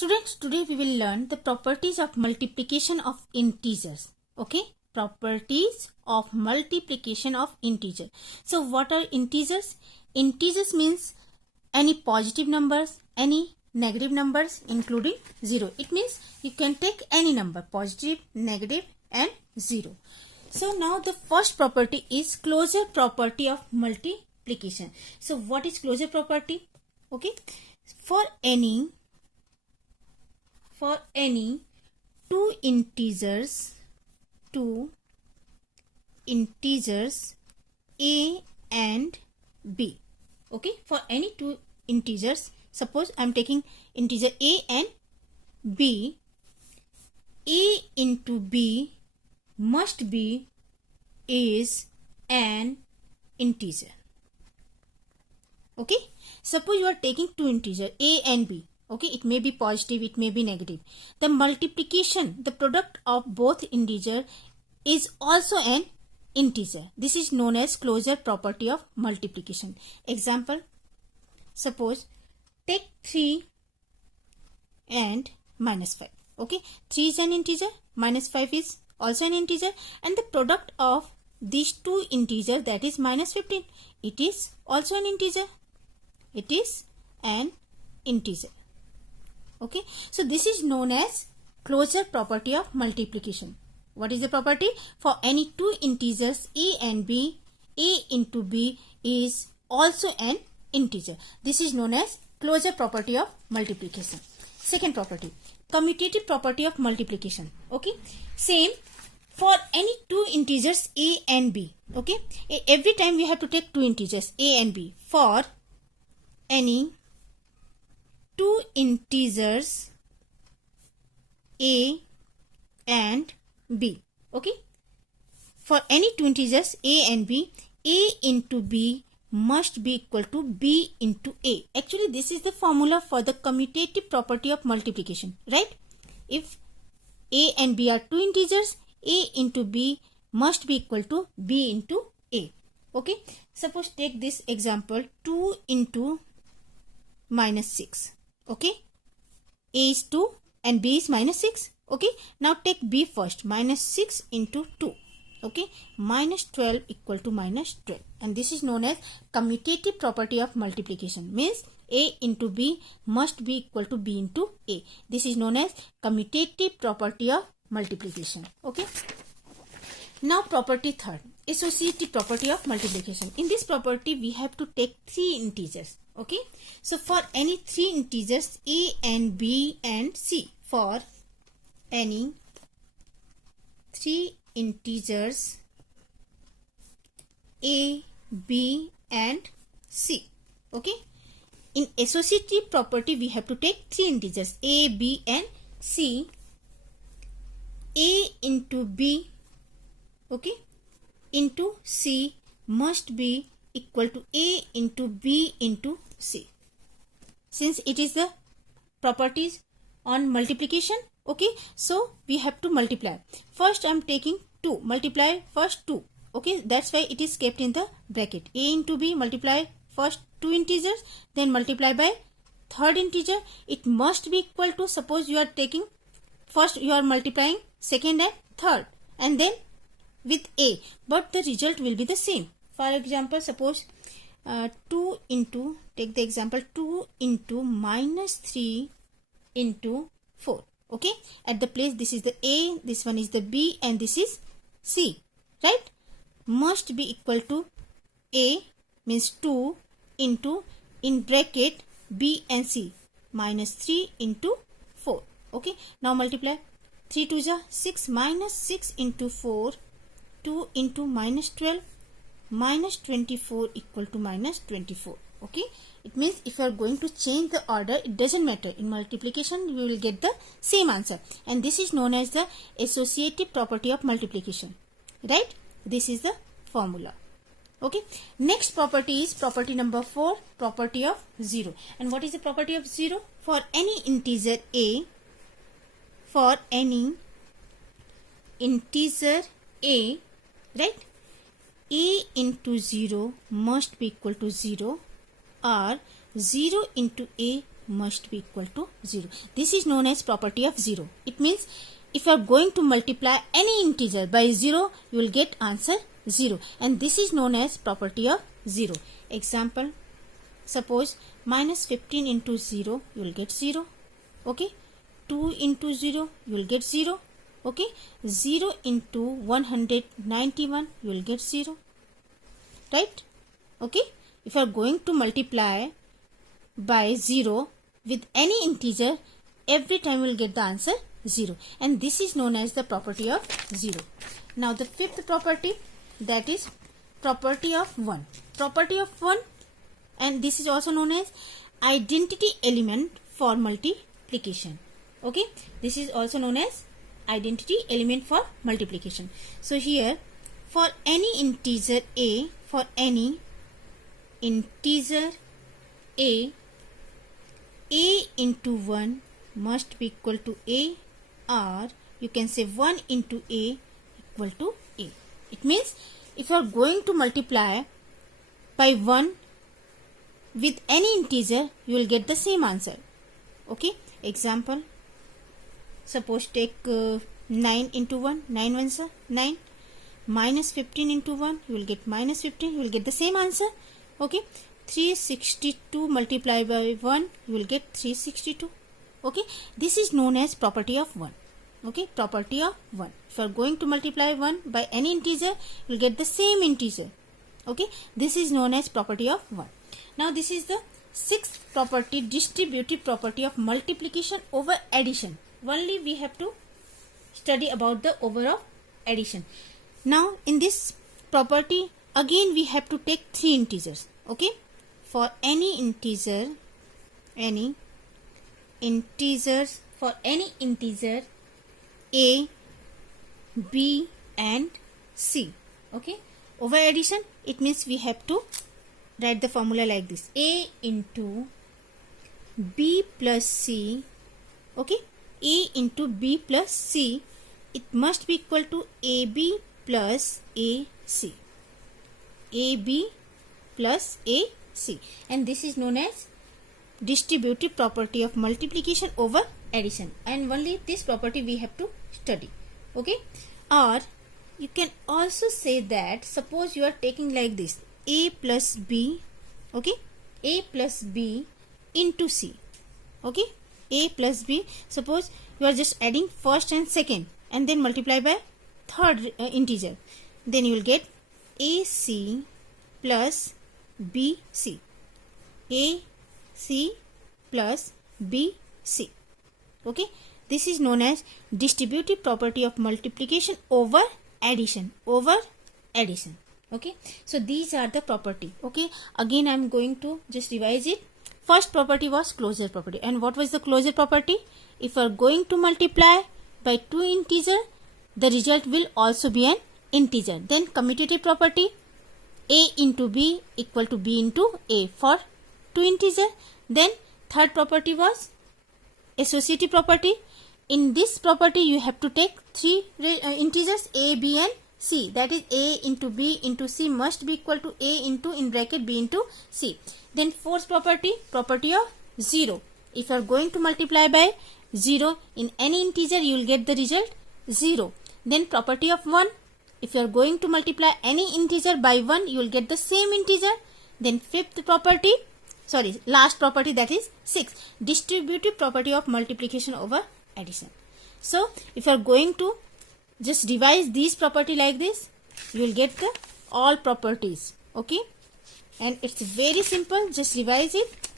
Students, today we will learn the properties of multiplication of integers. Okay, properties of multiplication of integer. So what are integers? Integers means any positive numbers, any negative numbers including 0. It means you can take any number, positive, negative and 0. So now the first property is closure property of multiplication. So what is closure property? Okay, for any two integers a and b. Okay, for any two integers, suppose I am taking integer a and b, a into b must be is an integer. Okay, suppose you are taking two integers a and b. Okay, it may be positive, it may be negative. The multiplication, the product of both integer is also an integer. This is known as closure property of multiplication. Example, suppose take 3 and minus 5. Okay, 3 is an integer, minus 5 is also an integer, and the product of these two integers, that is minus 15, it is also an integer. It is an integer. Okay, so this is known as closure property of multiplication. What is the property? For any two integers a and b, a into b is also an integer. This is known as closure property of multiplication. Second property, commutative property of multiplication. Okay, same for any two integers a and b. Okay, every time we have to take two integers a and b. For any two integers a and b. Okay, for any two integers a and b, a into b must be equal to b into a. Actually, this is the formula for the commutative property of multiplication, right? If a and b are two integers, a into b must be equal to b into a. Okay, suppose take this example, 2 into minus 6. Okay, a is 2 and b is minus 6. Okay, now take b first, minus 6 into 2. Okay, minus 12 equal to minus 12, and this is known as commutative property of multiplication. Means a into b must be equal to b into a. This is known as commutative property of multiplication. Okay, now property third, associative property of multiplication. In this property we have to take three integers. Okay, so for any three integers a and b and c, for any three integers a, b and c. Okay, in associative property we have to take three integers a, b and c. A into b, okay, into c must be equal to a into b into c. Since it is the properties on multiplication, okay, so we have to multiply. First I am taking 2, multiply first 2. Okay, that's why it is kept in the bracket. A into b, multiply first two integers, then multiply by third integer. It must be equal to, suppose you are taking first, you are multiplying second and third and then with a, but the result will be the same. For example, suppose 2 into, take the example 2 into minus 3 into 4. Okay, at the place this is the a, this one is the b and this is c, right? Must be equal to a means 2 into, in bracket, b and c, minus 3 into 4. Okay, now multiply 3 2 is 6, minus 6 into 4, 2 into minus 12, minus 24 equal to minus 24. Okay, it means if you are going to change the order, it doesn't matter. In multiplication we will get the same answer, and this is known as the associative property of multiplication, right? This is the formula. Okay, next property is property number 4, property of 0. And what is the property of 0? For any integer a, for any integer a, right, a into 0 must be equal to 0, or 0 into a must be equal to 0. This is known as property of 0. It means if you are going to multiply any integer by 0, you will get answer 0, and this is known as property of 0. Example, suppose minus 15 into 0, you will get 0. Okay, 2 into 0, you will get 0. Okay, 0 into 191, you will get 0. Right? Okay, if you are going to multiply by 0 with any integer, every time you will get the answer 0, and this is known as the property of 0. Now the fifth property, that is property of 1. Property of 1, and this is also known as identity element for multiplication. Okay, this is also known as identity element for multiplication. So here, for any integer a, for any integer a into 1 must be equal to a, or you can say 1 into a equal to a. It means if you are going to multiply by 1 with any integer, you will get the same answer. Okay, example, suppose take 9 into 1, 9 ones are 9, minus 15 into 1, you will get minus 15, you will get the same answer. Okay, 362 multiplied by 1, you will get 362. Okay, this is known as property of 1. Okay, property of 1. If you are going to multiply 1 by any integer, you will get the same integer. Okay, this is known as property of 1. Now this is the sixth property, distributive property of multiplication over addition. Only we have to study about the over of addition. Now in this property, again we have to take 3 integers. Okay, for any integer, for any integer a, b and c. Okay, over addition, it means we have to write the formula like this: a into b plus c. Okay, a into b plus c, it must be equal to ab plus ac. ab plus ac, and this is known as distributive property of multiplication over addition, and only this property we have to study. Okay, or you can also say that suppose you are taking like this: a plus b. Okay, a plus b into c. Okay, a plus b, suppose you are just adding first and second and then multiply by third integer, then you will get ac plus bc. ac plus bc. Okay, this is known as distributive property of multiplication over addition. Okay, so these are the property. Okay, again I am going to just revise it. First property was closure property, and what was the closure property? If you are going to multiply by 2 integer, the result will also be an integer. Then commutative property, a into b equal to b into a for 2 integer. Then third property was associative property. In this property you have to take 3 integers a, b and c. That is a into b into c must be equal to a into in bracket b into c. Then fourth property, property of 0. If you are going to multiply by 0 in any integer, you will get the result 0. Then property of 1. If you are going to multiply any integer by 1, you will get the same integer. Then fifth property, last property, that is 6, distributive property of multiplication over addition. So if you are going to just revise these property like this, you will get the all properties. Okay, and it's very simple, just revise it.